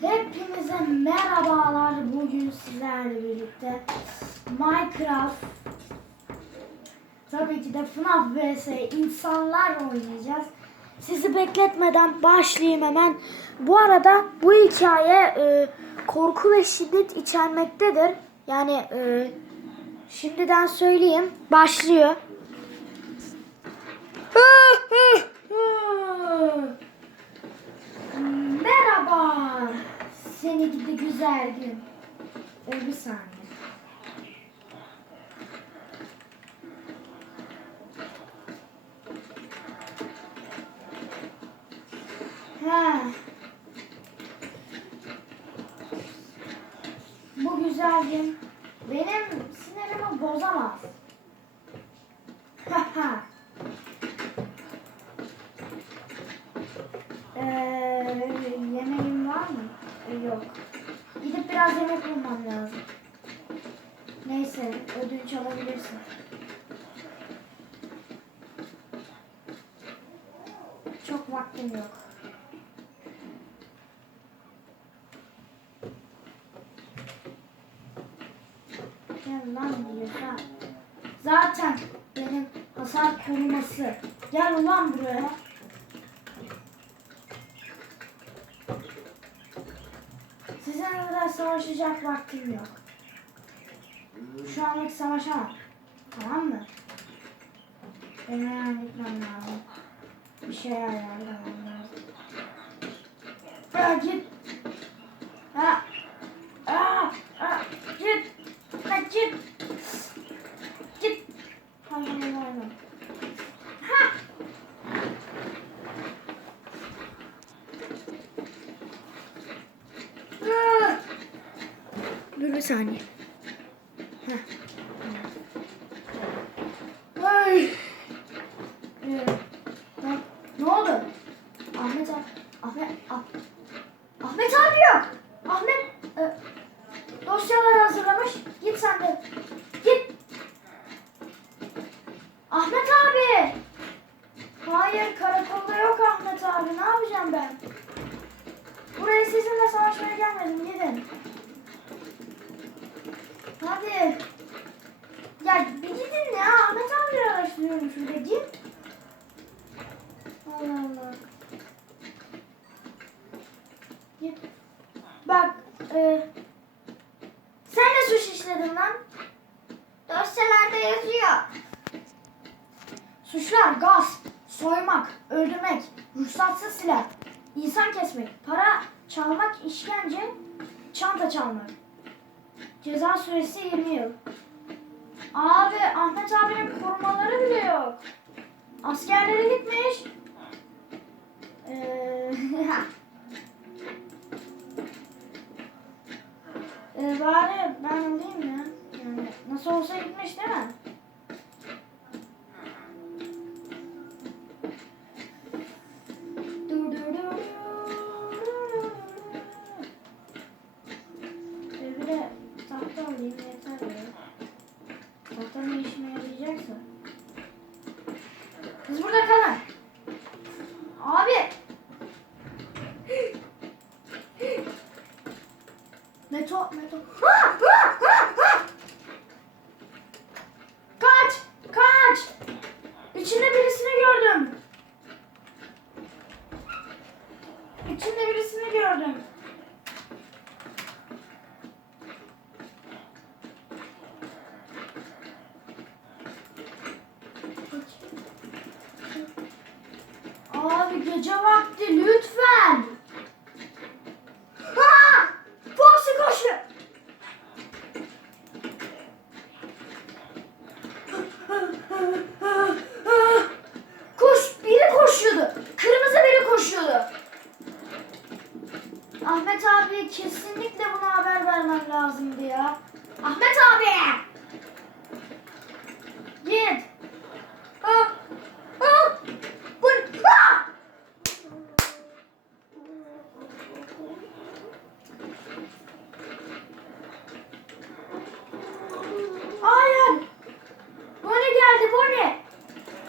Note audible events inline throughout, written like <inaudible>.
Hepinize merhabalar. Bugün sizlerle birlikte Minecraft tabii ki de FNAF vs insanlar oynayacağız. Sizi bekletmeden başlayayım hemen. Bu arada bu hikaye e, korku ve şiddet içermektedir. Yani e, şimdiden söyleyeyim. Başlıyor. <laughs> Merhaba. Seni gidi güzel gün. Ee, bir saniye. Ha. Bu güzel gün benim sinirimi bozamaz. Ha ha. Ee, yemeğim var mı? Ee, yok. Gidip biraz yemek bulmam lazım. Neyse, ödünç alabilirsin. Çok vaktim yok. Gel lan diyor ha. Zaten benim hasar koruması. Gel ulan buraya. Savaşacak vaktim yok. Şu anlık savaşamam. Tamam mı? Benim hemen lazım. Bir şey ayarlamam lazım. Ha git. Ha. Ha. Ha. Git. Ha git. Git. Hayır hayır hayır. Ha. Ah! Dur bir saniye. Ay. Ee, ne, oldu? Ahmet abi. Ahmet, ah, Ahmet abi. Ahmet e, dosyaları hazırlamış. Git sen de. Git. Ahmet abi. Hayır karakolda yok Ahmet abi. Ne yapacağım ben? Buraya sizinle savaşmaya gelmedim. Gidin. Hadi. Ya bir gidin ya. Ahmet abi araştırıyorum şurada. Git. Allah Allah. Git. Bak. E, sen de suç işledin lan. Dosyalarda yazıyor. Suçlar gasp, soymak, öldürmek, ruhsatsız silah, insan kesmek, para çalmak, işkence, çanta çalmak. Ceza süresi 20 yıl. Abi Ahmet abinin korumaları bile yok. Askerleri gitmiş. Ee, <laughs> ee, bari ben alayım ya. Yani nasıl olsa gitmiş değil mi? Tahta alayım yeter ya. İşime yarayacaksa. Lazımdı ya. Ahmet abi! Git. Hop. Hop. Bu. Ha! Hayır. Bonnie geldi Bonnie.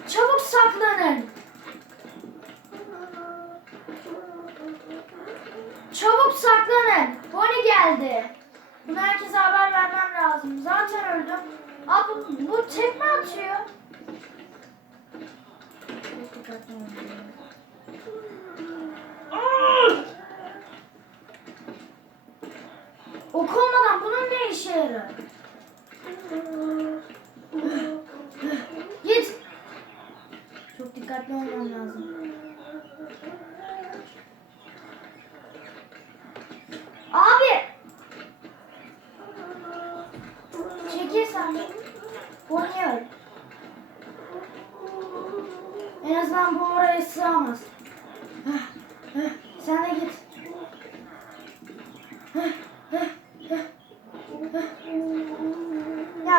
Çabuk saklanın. Çabuk saklanın. Durun. Bonnie geldi. Bunu herkese haber vermem lazım. Zaten öldüm. Abi bu, bu tekme atıyor. Çok dikkatli olun. Ok olmadan bunun ne işe yarar? Git. Çok dikkatli olmam lazım. Abi. Çekil sen. Oynuyor. En azından bu oraya sığamaz. Heh, heh, Sen de git. Heh, heh, heh, heh.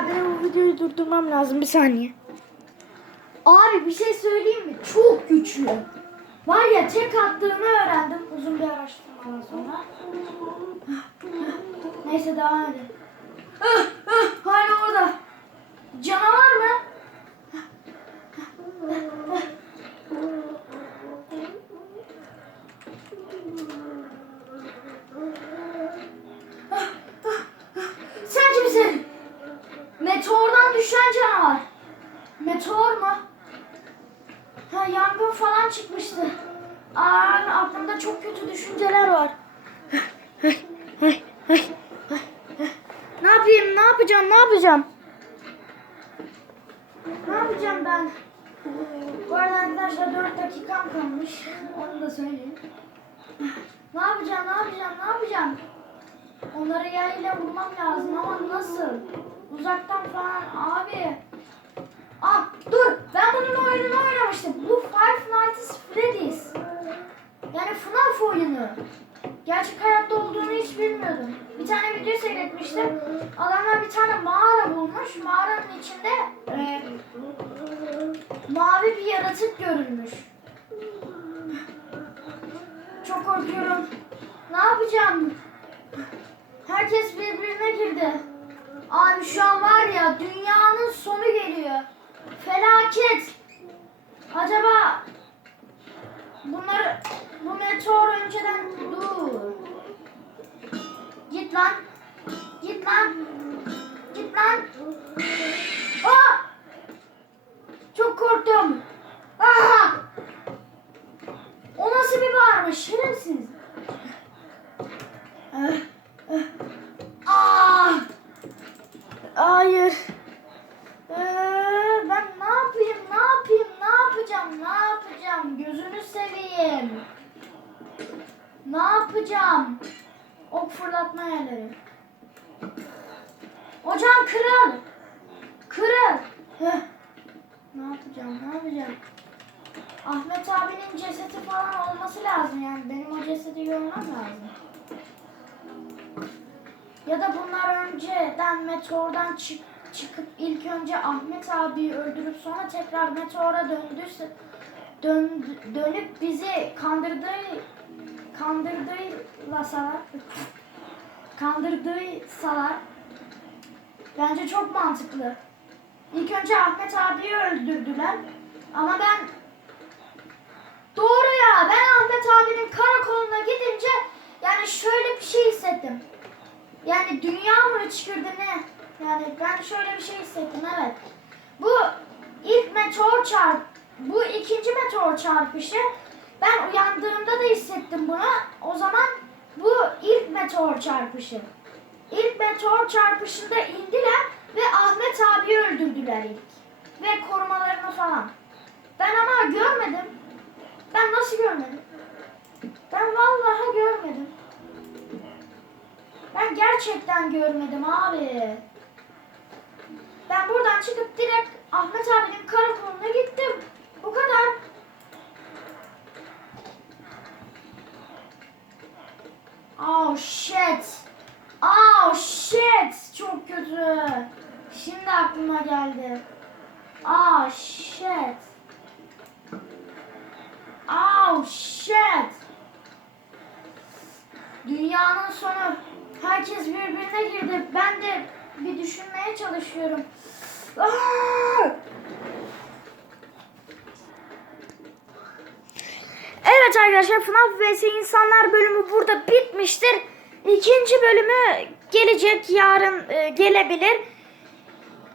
Ya benim bu videoyu durdurmam lazım bir saniye. Abi bir şey söyleyeyim mi? Çok güçlü. Var ya tek attığını öğrendim uzun bir araştırmadan sonra. Neyse. Ah, ah, Hala orada. Canavar mı? Sen kimsin? Meteordan düşen canavar. Meteor mu? Ha yangın falan çıkmıştı. Aa, aklımda çok kötü düşünceler var. ne yapayım? Ne yapacağım? Ne yapacağım? Ne yapacağım ben? Bu arada arkadaşlar 4 dakikam kalmış. Onu da söyleyeyim. Ne yapacağım? Ne yapacağım? Ne yapacağım? Onları yayla vurmam lazım ama nasıl? Uzaktan falan abi. Ah dur ben bunun oyununu oynamıştım. Bu Five Nights at Freddy's. Yani FNAF oyunu. Gerçek hayatta olduğunu hiç bilmiyordum. Bir tane video seyretmiştim. Adamlar bir tane mağara bulmuş. Mağaranın içinde e, mavi bir yaratık görülmüş. Çok korkuyorum. Ne yapacağım? Herkes birbirine girdi. Abi şu an var ya dünyanın sonu geliyor. Felaket. Acaba bunları bu meteor önceden dur. Git lan. Git lan. Git lan. Aa! Çok korktum. Aa! O nasıl bir bağırmış şerefsiz. Ah, ah. Ah! Hayır. Ee, ben ne yapayım, ne yapayım, ne yapacağım, ne yapacağım? Gözünü seveyim. Ne yapacağım? Ok fırlatma yerleri. Hocam kırıl. Kırıl. Ne yapacağım, ne yapacağım? Ahmet abinin cesedi falan olması lazım yani. Benim o cesedi görmem lazım. Ya da bunlar önceden meteordan çık, çıkıp ilk önce Ahmet abiyi öldürüp sonra tekrar meteora döndüyse dön, dönüp bizi kandırdığı kandırdıysalar kandırdıysalar bence çok mantıklı. İlk önce Ahmet abiyi öldürdüler ama ben doğru ya ben Ahmet abinin karakoluna gidince yani şöyle bir şey hissettim. Yani dünya mı hıçkırdı ne? Yani ben şöyle bir şey hissettim evet. Bu ilk meteor çarp, bu ikinci meteor çarpışı ben uyandığımda da hissettim bunu. O zaman bu ilk meteor çarpışı. İlk meteor çarpışında ilk. Ve korumalarını falan. Ben ama görmedim. Ben nasıl görmedim? Ben vallahi görmedim. Ben gerçekten görmedim abi. Ben buradan çıkıp direkt Ahmet abinin karakoluna gittim. Dünyanın sonu. Herkes birbirine girdi. Ben de bir düşünmeye çalışıyorum. Aa! Evet arkadaşlar FNAF vs insanlar bölümü burada bitmiştir. İkinci bölümü gelecek yarın e, gelebilir.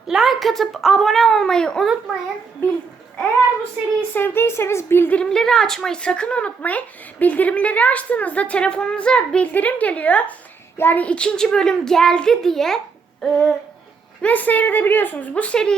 Like atıp abone olmayı unutmayın. Bil- Eğer bu seriyi sevdiyseniz bildirimleri açmayı sakın unutmayın. Bildirimleri açtığınızda telefonunuza bildirim geliyor. Yani ikinci bölüm geldi diye e, ve seyredebiliyorsunuz. Bu seri